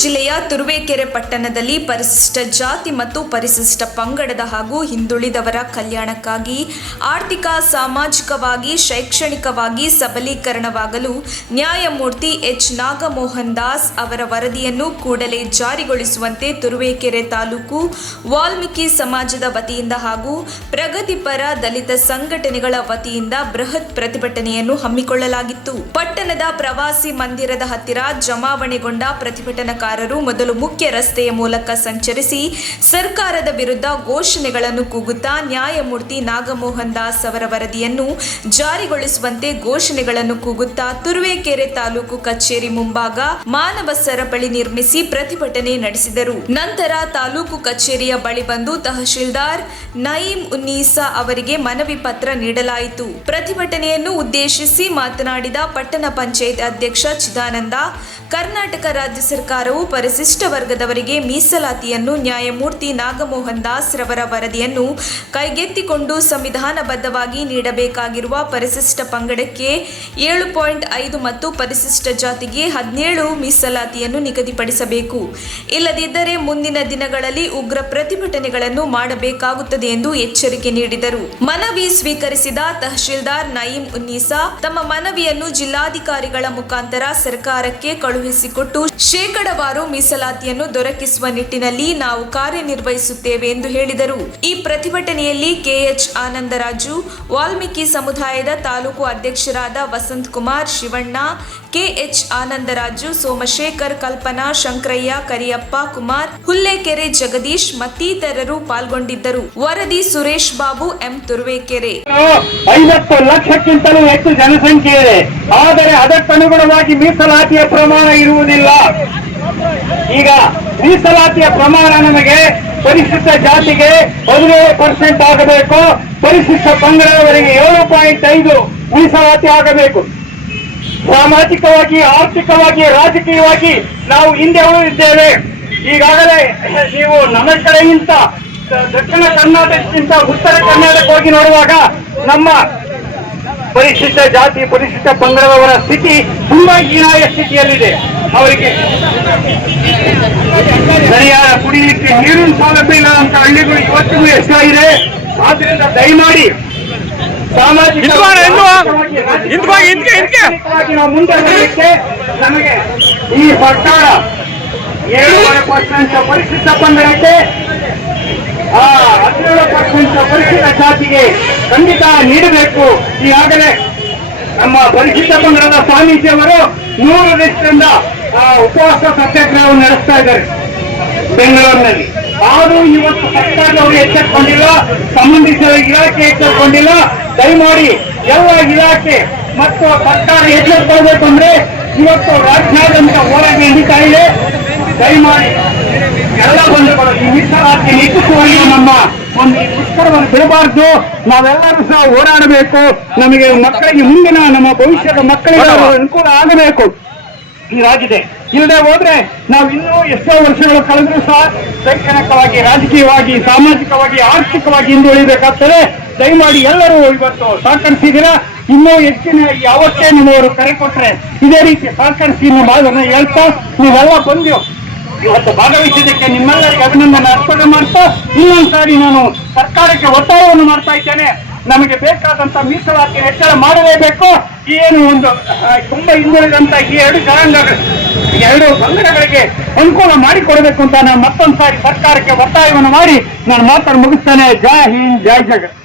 ಜಿಲ್ಲೆಯ ತುರುವೇಕೆರೆ ಪಟ್ಟಣದಲ್ಲಿ ಪರಿಶಿಷ್ಟ ಜಾತಿ ಮತ್ತು ಪರಿಶಿಷ್ಟ ಪಂಗಡದ ಹಾಗೂ ಹಿಂದುಳಿದವರ ಕಲ್ಯಾಣಕ್ಕಾಗಿ ಆರ್ಥಿಕ, ಸಾಮಾಜಿಕವಾಗಿ, ಶೈಕ್ಷಣಿಕವಾಗಿ ಸಬಲೀಕರಣವಾಗಲು ನ್ಯಾಯಮೂರ್ತಿ ಎಚ್. ನಾಗಮೋಹನ್ ದಾಸ್ ಅವರ ವರದಿಯನ್ನು ಕೂಡಲೇ ಜಾರಿಗೊಳಿಸುವಂತೆ ತುರುವೇಕೆರೆ ತಾಲೂಕು ವಾಲ್ಮೀಕಿ ಸಮಾಜದ ವತಿಯಿಂದ ಹಾಗೂ ಪ್ರಗತಿಪರ ದಲಿತ ಸಂಘಟನೆಗಳ ವತಿಯಿಂದ ಬೃಹತ್ ಪ್ರತಿಭಟನೆಯನ್ನು ಹಮ್ಮಿಕೊಳ್ಳಲಾಗಿತ್ತು. ಪಟ್ಟಣದ ಪ್ರವಾಸಿ ಮಂದಿರದ ಹತ್ತಿರ ಜಮಾವಣೆಗೊಂಡ ಪ್ರತಿಭಟನಾಕಾರರು ಮೊದಲು ಮುಖ್ಯ ರಸ್ತೆಯ ಮೂಲಕ ಸಂಚರಿಸಿ ಸರ್ಕಾರದ ವಿರುದ್ಧ ಘೋಷಣೆಗಳನ್ನು ಕೂಗುತ್ತಾ ನ್ಯಾಯಮೂರ್ತಿ ನಾಗಮೋಹನ್ ದಾಸ್ ಅವರ ವರದಿಯನ್ನು ಜಾರಿಗೊಳಿಸುವಂತೆ ಘೋಷಣೆಗಳನ್ನು ಕೂಗುತ್ತಾ ತುರುವೇಕೆರೆ ತಾಲೂಕು ಕಚೇರಿ ಮುಂಭಾಗ ಮಾನವ ಸರಪಳಿ ನಿರ್ಮಿಸಿ ಪ್ರತಿಭಟನೆ ನಡೆಸಿದರು. ನಂತರ ತಾಲೂಕು ಕಚೇರಿಯ ಬಳಿ ಬಂದು ತಹಶೀಲ್ದಾರ್ ನಯೀಂ ಉನ್ನೀಸಾ ಅವರಿಗೆ ಮನವಿ ಪತ್ರ ನೀಡಲಾಯಿತು. ಪ್ರತಿಭಟನೆಯನ್ನು ಉದ್ದೇಶಿಸಿ ಮಾತನಾಡಿದ ಪಟ್ಟಣ ಪಂಚಾಯತ್ ಅಧ್ಯಕ್ಷ ಚಿದಾನಂದ, ಕರ್ನಾಟಕ ರಾಜ್ಯ ಸರ್ಕಾರವು ಪರಿಶಿಷ್ಟ ವರ್ಗದವರಿಗೆ ಮೀಸಲಾತಿಯನ್ನು ನ್ಯಾಯಮೂರ್ತಿ ನಾಗಮೋಹನ್ ದಾಸ್ ರವರ ವರದಿಯನ್ನು ಕೈಗೆತ್ತಿಕೊಂಡು ಸಂವಿಧಾನಬದ್ಧವಾಗಿ ನೀಡಬೇಕಾಗಿರುವ ಪರಿಶಿಷ್ಟ ಪಂಗಡಕ್ಕೆ 7.5 ಮತ್ತು ಪರಿಶಿಷ್ಟ ಜಾತಿಗೆ 17 ಮೀಸಲಾತಿಯನ್ನು ನಿಗದಿಪಡಿಸಬೇಕು. ಇಲ್ಲದಿದ್ದರೆ ಮುಂದಿನ ದಿನಗಳಲ್ಲಿ ಉಗ್ರ ಪ್ರತಿಭಟನೆಗಳನ್ನು ಮಾಡಬೇಕಾಗುತ್ತದೆ ಎಂದು ಎಚ್ಚರಿಕೆ ನೀಡಿದರು. ಮನವಿ ಸ್ವೀಕರಿಸಿದ ತಹಶೀಲ್ದಾರ್ ನಯೀಂ ಉನ್ನೀಸಾ ತಮ್ಮ ಮನವಿಯನ್ನು ಜಿಲ್ಲಾಧಿಕಾರಿಗಳ ಮುಖಾಂತರ ಸರ್ಕಾರಕ್ಕೆ ಕಳುಹಿಸಿಕೊಟ್ಟು ಶೇಕಡಾವಾರು ಮೀಸಲಾತಿಯನ್ನು ದೊರಕಿಸುವ ನಿಟ್ಟಿನಲ್ಲಿ ನಾವು ಕಾರ್ಯನಿರ್ವಹಿಸುತ್ತೇವೆ ಎಂದು ಹೇಳಿದರು. ಈ ಪ್ರತಿಭಟನೆಯಲ್ಲಿ ಕೆಎಚ್ ಆನಂದರಾಜು, ವಾಲ್ಮೀಕಿ ಸಮುದಾಯದ ತಾಲೂಕು ಅಧ್ಯಕ್ಷರಾದ ವಸಂತ್ ಕುಮಾರ್, ಶಿವಣ್ಣ, ಕೆಎಚ್ ಆನಂದರಾಜು, ಸೋಮಶೇಖರ್, ಕಲ್ಪನಾ, ಶಂಕರಯ್ಯ, ಕರಿಯಪ್ಪ, ಕುಮಾರ್, ಹುಲ್ಲೇಕೆರೆ ಜಗದೀಶ್ ಮತ್ತಿತರರು ಪಾಲ್ಗೊಂಡಿದ್ದರು. ವರದಿ ಸುರೇಶ್ ಬಾಬು, ಎಂ. ತುರುವೇಕೆರೆ. 50 ಲಕ್ಷಕ್ಕಿಂತಲೂ ಹೆಚ್ಚು ಜನಸಂಖ್ಯೆ ಇದೆ, ಆದರೆ ಅದಕ್ಕನುಗುಣವಾಗಿ ಮೀಸಲಾತಿಯ ಪ್ರಮಾಣ ಇರುವುದಿಲ್ಲ. ಈಗ ಮೀಸಲಾತಿಯ ಪ್ರಮಾಣ ನಮಗೆ ಪರಿಶಿಷ್ಟ ಜಾತಿಗೆ 17% ಆಗಬೇಕು, ಪರಿಶಿಷ್ಟ ಪಂಗಡದವರಿಗೆ 7.5 ಮೀಸಲಾತಿ ಆಗಬೇಕು. ಸಾಮಾಜಿಕವಾಗಿ, ಆರ್ಥಿಕವಾಗಿ, ರಾಜಕೀಯವಾಗಿ ನಾವು ಹಿಂದೆ ಉಳಿದಿದ್ದೇವೆ. ಈಗಾಗಲೇ ನೀವು ನಮ್ಮ ಕಡೆಗಿಂತ ದಕ್ಷಿಣ ಕರ್ನಾಟಕಕ್ಕಿಂತ ಉತ್ತರ ಕರ್ನಾಟಕ ಹೋಗಿ ನೋಡುವಾಗ ನಮ್ಮ ಪರಿಶಿಷ್ಟ ಜಾತಿ, ಪರಿಶಿಷ್ಟ ಪಂಗಡದವರ ಸ್ಥಿತಿ ತುಂಬಾ ಹೀನಾಯ ಸ್ಥಿತಿಯಲ್ಲಿದೆ. ಅವರಿಗೆ ಸರಿಯಾದ ಕುಡಿಯಲಿಕ್ಕೆ ನೀರಿನ ಸೌಲಭ್ಯ ಇಲ್ಲ ಅಂತ ಹಳ್ಳಿಗಳು ಇವತ್ತಿಗೂ ಎಷ್ಟಾಗಿದೆ. ಆದ್ರಿಂದ ದಯಮಾಡಿ ಸಾಮಾಜಿಕ ನಾವು ಮುಂದೆ ಬರಲಿಕ್ಕೆ ನಮಗೆ ಈ ಸರ್ಕಾರ 7% ಪರಿಶಿಷ್ಟ ಪಂಗಡಕ್ಕೆ 17% ಪರಿಶಿಷ್ಟ ಜಾತಿಗೆ ಖಂಡಿತ ನೀಡಬೇಕು. ಈಗಾಗಲೇ ನಮ್ಮ ಪರಿಶಿಷ್ಟ ಪಂಗಡದ ಸ್ವಾಮೀಜಿಯವರು 100 ದಿವಸದಿಂದ ಉಪವಾಸ ಸತ್ಯಾಗ್ರಹವನ್ನು ನಡೆಸ್ತಾ ಇದ್ದಾರೆ ಬೆಂಗಳೂರಿನಲ್ಲಿ. ಆದರೂ ಇವತ್ತು ಸರ್ಕಾರದವರು ಎಚ್ಚೆತ್ತುಕೊಂಡಿಲ್ಲ, ಸಂಬಂಧಿಸಿದ ಇಲಾಖೆ ಎಚ್ಚೆತ್ತುಕೊಂಡಿಲ್ಲ. ದಯಮಾಡಿ ಎಲ್ಲ ಇಲಾಖೆ ಮತ್ತು ಸರ್ಕಾರ ಎಚ್ಚೆತ್ತುಕೊಳ್ಬೇಕು. ಅಂದ್ರೆ ಇವತ್ತು ರಾಜ್ಯಾದ್ಯಂತ ಹೋರಾಟ ನಡೀತಾ ಇದೆ. ದಯಮಾಡಿ ಎಲ್ಲ ಬಂಧುಗಳು ಈ ಮೀಸಲಾತಿ ನಿಟ್ಟಿಸುವಲ್ಲಿ ನಮ್ಮ ಒಂದು ಮುಷ್ಕರವನ್ನು ಬಿಡಬಾರ್ದು. ನಾವೆಲ್ಲರೂ ಸಹ ಹೋರಾಡಬೇಕು. ನಮಗೆ ಮಕ್ಕಳಿಗೆ ಮುಂದಿನ ನಮ್ಮ ಭವಿಷ್ಯದ ಮಕ್ಕಳಿಗೆ ಅನುಕೂಲ ಆಗಬೇಕು ಇದಾಗಿದೆ. ಇಲ್ಲದೆ ಹೋದ್ರೆ ನಾವು ಇನ್ನೂ ಎಷ್ಟೋ ವರ್ಷಗಳು ಕಳೆದ್ರೂ ಸಹ ಶೈಕ್ಷಣಿಕವಾಗಿ, ರಾಜಕೀಯವಾಗಿ, ಸಾಮಾಜಿಕವಾಗಿ, ಆರ್ಥಿಕವಾಗಿ ಹಿಂದುಳಿಬೇಕಾಗ್ತದೆ. ದಯಮಾಡಿ ಎಲ್ಲರೂ ಇವತ್ತು ಸಹಕರಿಸಿದ್ದೀರಾ. ಇನ್ನೂ ಹೆಚ್ಚಿನ ಯಾವತ್ತೇ ನಿಮ್ಮವರು ಕರೆ ಕೊಟ್ರೆ ಇದೇ ರೀತಿ ಸಹಕರಿಸಿ ಮಾಡೋದನ್ನ ಹೇಳ್ತಾ ನೀವೆಲ್ಲ ಬಂದು ಇವತ್ತು ಭಾಗವಹಿಸಿದ್ದಕ್ಕೆ ನಿಮ್ಮೆಲ್ಲರಿಗೆ ಅಭಿನಂದನೆ ಅರ್ಪಣೆ ಮಾಡ್ತಾ ಇನ್ನೊಂದ್ಸಾರಿ ನಾನು ಸರ್ಕಾರಕ್ಕೆ ಒತ್ತಾಯವನ್ನು ಮಾಡ್ತಾ ಇದ್ದೇನೆ. ನಮಗೆ ಬೇಕಾದಂತ ಮೀಸಲಾತಿ ಹೆಚ್ಚಳ ಮಾಡಲೇಬೇಕು. ಏನು ಒಂದು ತುಂಬಾ ಹಿಂದುಳಿದಂತ ಈ 2 ಜನಾಂಗಗಳು, 2 ಪಂಗಡಗಳಿಗೆ ಅನುಕೂಲ ಮಾಡಿಕೊಡಬೇಕು ಅಂತ ನಾನು ಮತ್ತೊಂದು ಸಾರಿ ಸರ್ಕಾರಕ್ಕೆ ಒತ್ತಾಯವನ್ನು ಮಾಡಿ ನಾನು ಮಾತನ್ನು ಮುಗಿಸ್ತೇನೆ. ಜೈ ಹಿಂದ್, ಜೈ ಜಗತ್.